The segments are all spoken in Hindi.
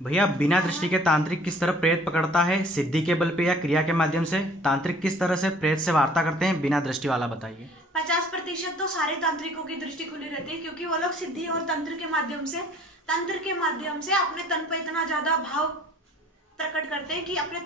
भैया बिना दृष्टि के तांत्रिक किस तरह प्रेत पकड़ता है, सिद्धि के बल पे या क्रिया के माध्यम से? तांत्रिक किस तरह से प्रेत से वार्ता करते हैं, बिना दृष्टि वाला बताइए। 50% तो सारे तांत्रिकों की दृष्टि खुली रहती है, क्योंकि वो लोग सिद्धि और तंत्र के माध्यम से अपने तन पर इतना ज्यादा भाव प्रकट करते हैं कि अपने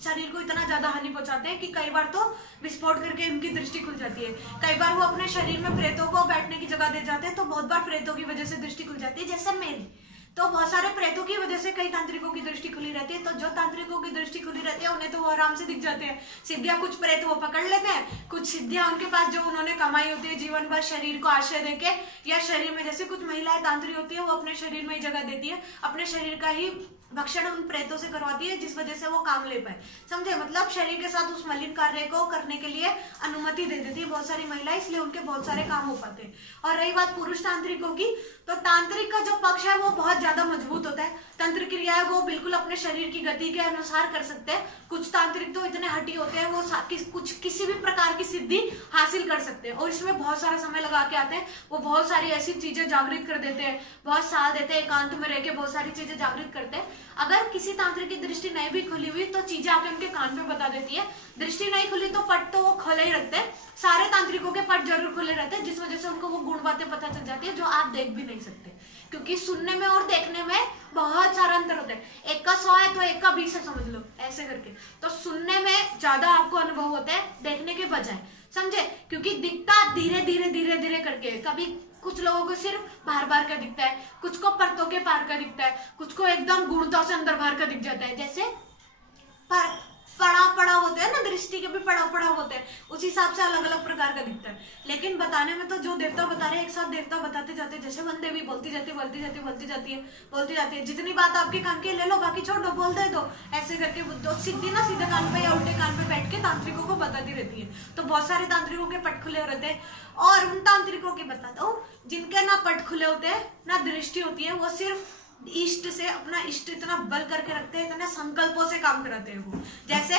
शरीर को इतना ज्यादा हानि पहुंचाते हैं कि कई बार तो विस्फोट करके इनकी दृष्टि खुल जाती है। कई बार वो अपने शरीर में प्रेतों को बैठने की जगह दे जाते हैं, तो बहुत बार प्रेतों की वजह से दृष्टि खुल जाती है। जैसे मेरी तो बहुत सारे प्रेतों की वजह से कई तांत्रिकों की दृष्टि खुली रहती है। तो जो तांत्रिकों की दृष्टि खुली रहती है उन्हें तो वो आराम से दिख जाते हैं सिद्धियां। कुछ प्रेत वो पकड़ लेते हैं, कुछ सिद्धियां उनके पास जो उन्होंने कमाई होती है जीवन भर शरीर को आश्रय देके, या शरीर में जैसे कुछ महिलाएं तांत्रिक होती है वो अपने शरीर में ही जगह देती है, अपने शरीर का ही भक्षण उन प्रेतों से करवाती है, जिस वजह से वो काम ले पाए। समझे? मतलब शरीर के साथ उस मलिन कार्य को करने के लिए अनुमति दे देती है बहुत सारी महिलाएं, इसलिए उनके बहुत सारे काम हो पाते हैं। और रही बात पुरुष तांत्रिकों की, तो तांत्रिक का जो पक्ष है वो बहुत ज्यादा मजबूत होता है। तंत्र क्रियाएं वो बिल्कुल अपने शरीर की गति के अनुसार कर सकते हैं। कुछ तांत्रिक तो इतने हठी होते हैं, वो किसी भी प्रकार की सिद्धि हासिल कर सकते हैं, और इसमें बहुत सारा समय लगा के आते हैं। वो बहुत सारी ऐसी चीजें जागृत कर देते हैं, बहुत साल देते हैं, एकांत में रह के बहुत सारी चीजें जागृत करते हैं। अगर किसी तांत्रिक की दृष्टि नहीं भी खुली हुई तो चीजें आके उनके कान पे बता देती है। दृष्टि नहीं खुली तो पट तो वो खोले ही रखते हैं। सारे तांत्रिकों के पट जरूर खुले रहते हैं, जिस वजह से उनको वो गुण बातें पता चल जाती है जो आप देख भी नहीं सकते, क्योंकि सुनने में और देखने में बहुत सारा अंतर होता है। एक का 100 है तो एक का 20 है, समझ लो ऐसे करके। तो सुनने में ज्यादा आपको अनुभव होता है देखने के बजाय, समझे? क्योंकि दिखता धीरे धीरे धीरे धीरे करके, कभी कुछ लोगों को सिर्फ बाहर बाहर का दिखता है, कुछ को परतों के पार का दिखता है, कुछ को एकदम गुणता से अंदर बाहर का दिख जाता है। जैसे पड़ा होते हैं ना, दृष्टि के भी पड़ा होते हैं, उस हिसाब से अलग अलग प्रकार का दिखता है। लेकिन बताने में तो जो देवता बता रहे हैं एक साथ देवता बताते जाते हैं। जैसे वन देवी बोलती जाती है, जितनी बात आपके कान की ले लो, बाकी छोड़ दो, बोल दे दो, ऐसे करके तो सीधी ना सीधे कान पे या उल्टे कान पे बैठ के तांत्रिकों को बताती रहती है। तो बहुत सारे तांत्रिकों के पट खुले रहते हैं। और उन तांत्रिकों की बताता हूँ जिनके ना पट खुले होते हैं ना दृष्टि होती है, वो सिर्फ इष्ट से अपना इष्ट इतना बल करके रखते हैं, इतने संकल्पों से काम कराते हैं वो। जैसे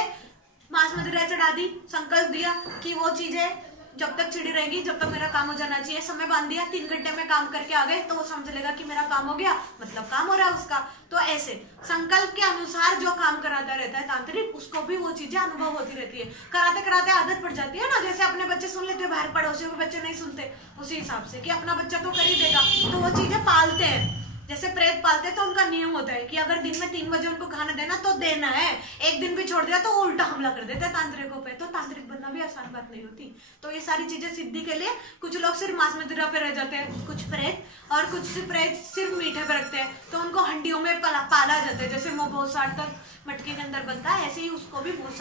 मांस मदिरा चढ़ा दी, संकल्प दिया कि वो चीजें जब तक चिड़ी रहेगी, जब तक मेरा काम हो जाना चाहिए, समय बांध दिया, 3 घंटे में काम करके आ गए, तो वो समझ लेगा कि मेरा काम हो गया, मतलब काम हो रहा है उसका। तो ऐसे संकल्प के अनुसार जो काम कराता रहता है तांत्रिक, उसको भी वो चीजें अनुभव होती रहती है। कराते कराते आदत पड़ जाती है ना, जैसे अपने बच्चे सुन लेते हैं, बाहर पड़ोसियों के बच्चे नहीं सुनते, उसी हिसाब से कि अपना बच्चा तो कर ही देगा, तो वो चीजें पालते हैं। जैसे प्रेत पालते हैं तो उनका नियम होता है कि अगर दिन में 3 बजे उनको खाना देना तो देना है, एक दिन भी छोड़ दिया तो वो उल्टा हमला कर देते हैं तांत्रिकों पे। तो तांत्रिक बनना भी आसान बात नहीं होती। तो ये सारी चीजें सिद्धि के लिए कुछ लोग सिर्फ मांस मदिरा पे रह जाते हैं, कुछ प्रेत, और कुछ प्रेत सिर्फ मीठे पे रखते हैं, तो उनको हंडियों में पाला जाता है। जैसे बहुत सार तक मटके के अंदर बनता है, ऐसे ही उसको भी बहुत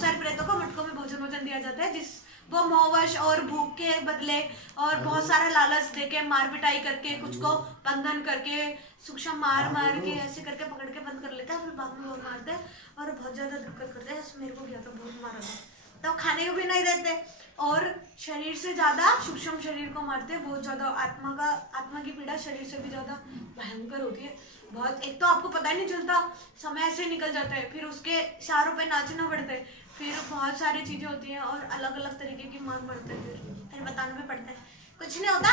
सारे प्रेतों को मटकों में भोजन दिया जाता है, जिस वो मोहवश और भूख के बदले और बहुत सारा लालच देके, मार पिटाई करके, कुछ को बंधन करके, सूक्ष्म मार के ऐसे करके पकड़ के बंद कर लेता है, फिर बाद में वो मारते हैं और बहुत ज्यादा दिक्कत करते हैं। मेरे को गया था, बहुत मारा था, तो खाने को भी नहीं देते, और शरीर से ज्यादा सूक्ष्म शरीर को मारते हैं। बहुत ज्यादा आत्मा की पीड़ा शरीर से भी ज्यादा भयंकर होती है बहुत। एक तो आपको पता ही नहीं चलता, समय ऐसे निकल जाता है, फिर उसके इशारों पे नाचना पड़ता है, फिर बहुत सारी चीजें होती हैं और अलग अलग तरीके की मार पड़ते हैं, फिर बताना भी पड़ता है। कुछ नहीं होता,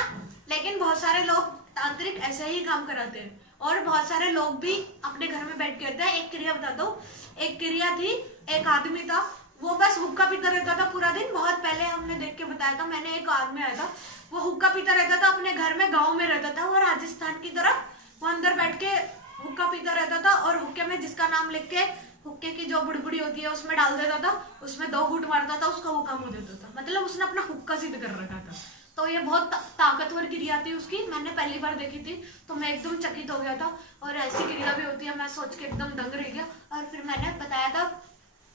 लेकिन बहुत सारे लोग तांत्रिक ऐसे ही काम कराते हैं, और बहुत सारे लोग भी अपने घर में बैठ के रहते हैं। एक क्रिया बताता हूँ, एक क्रिया थी, एक आदमी था, वो बस हुक्का पीता रहता था पूरा दिन। बहुत पहले हमने देख के बताया था, मैंने एक आदमी आया था, वो हुक्का पीता रहता था अपने घर में, गाँव में रहता था, वो राजस्थान की तरफ, वो अंदर बैठ के हुक्का पीता रहता था, और हुक्के में जिसका नाम लिख के हुक्के की जो बुड़बुड़ी होती है उसमें डाल देता था, उसमें 2 घूंट मारता था, उसका वो काम हो जाता था। मतलब उसने अपना हुक्का सिद्ध कर रखा था। तो ये बहुत ताकतवर क्रिया थी उसकी, मैंने पहली बार देखी थी तो मैं एकदम चकित हो गया था। और ऐसी क्रिया भी होती है, मैं सोच के एकदम दंग रह गया। और फिर मैंने बताया था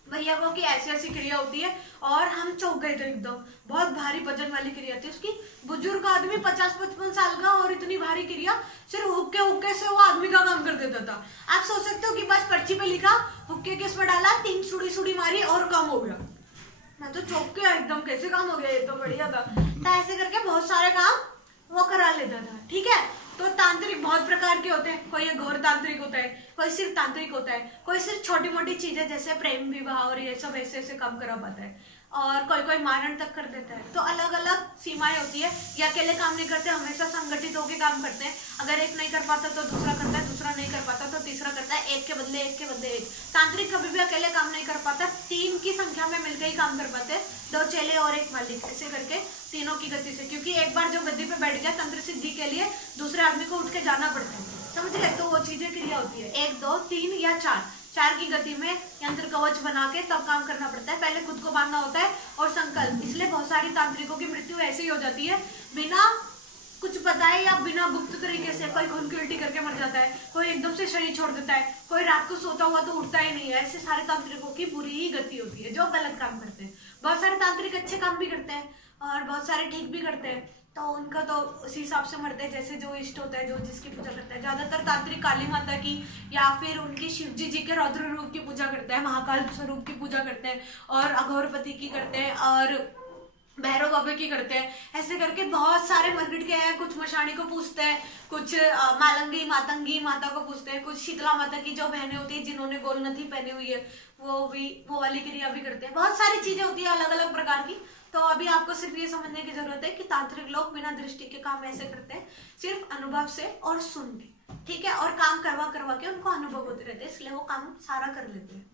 भैया को कि ऐसी ऐसी क्रिया होती है, और हम चौंक गए थे एकदम। बहुत भारी वजन वाली क्रिया थी उसकी, बुजुर्ग आदमी 50-55 साल का, और इतनी भारी क्रिया, सिर्फ हुक्के से वो आदमी का काम कर देता था। आप सोच सकते हो कि बस पर्ची पे लिखा, हुक्के किस में डाला, 3 सुड़ी मारी और काम हो गया। मैं तो चौंक गया एकदम, कैसे काम हो गया, ये तो बढ़िया था। तो ऐसे करके बहुत सारे काम वो करा लेता था, ठीक है। तो तांत्रिक बहुत प्रकार के होते हैं, कोई घोर तांत्रिक होता है, कोई सिर्फ तांत्रिक होता है, कोई सिर्फ छोटी मोटी चीजें जैसे प्रेम विवाह और ये सब ऐसे ऐसे काम करा पाता है, और कोई मारण तक कर देता है। तो अलग अलग सीमाएं होती है। ये अकेले काम नहीं करते, हमेशा संगठित होकर काम करते हैं। अगर एक नहीं कर पाता तो दूसरा करता है, दूसरा नहीं कर पाता तो तीसरा एक के बदले एक के बदले एक। तांत्रिक कभी भी अकेले काम नहीं कर पाता, 3 की संख्या में मिलकर ही काम कर पाते, 2 चेले और 1 मालिक, ऐसे करके तीनों की गति से। क्योंकि एक बार जो गद्दी पे बैठ गया तंत्र सिद्धि के लिए दूसरे आदमी को उठ के जाना पड़ता है, समझ गए? तो वो चीजें क्रिया होती है 1 2 3 या 4 की गति में यंत्र कवच बना के तब काम करना पड़ता है। पहले खुद को बांधना होता है और संकल्प। इसलिए बहुत सारी तांत्रिकों की मृत्यु ऐसे ही हो जाती है, बिना कुछ पता है या बिना गुप्त तरीके से। कोई खून की उल्टी करके मर जाता है, कोई एकदम से शरीर छोड़ देता है, कोई रात को सोता हुआ तो उठता ही नहीं है। ऐसे सारे तांत्रिकों की बुरी ही गति होती है जो गलत काम करते हैं। बहुत सारे तांत्रिक अच्छे काम भी करते हैं और बहुत सारे ठीक भी करते हैं, तो उनका तो उसी हिसाब से मरते हैं जैसे जो इष्ट होता है, जो जिसकी पूजा करता है। ज्यादातर तांत्रिक काली माता की या फिर उनकी शिवजी जी के रौद्र रूप की पूजा करते हैं, महाकाल स्वरूप की पूजा करते हैं, और अघोरपति की करते हैं, और भैरव बाबा की करते हैं। ऐसे करके बहुत सारे मरगिट के हैं। कुछ मशानी को पूछते हैं, कुछ मालंगी मातंगी माता को पूछते हैं, कुछ शीतला माता की जो बहनें होती है जिन्होंने गोल नथी पहनी हुई है वो वाली क्रिया भी करते हैं। बहुत सारी चीजें होती है अलग अलग प्रकार की। तो अभी आपको सिर्फ ये समझने की जरूरत है कि तांत्रिक लोग बिना दृष्टि के काम ऐसे करते हैं, सिर्फ अनुभव से और सुन के, ठीक है? और काम करवा करवा के उनको अनुभव होते रहते हैं, इसलिए वो काम सारा कर लेते हैं।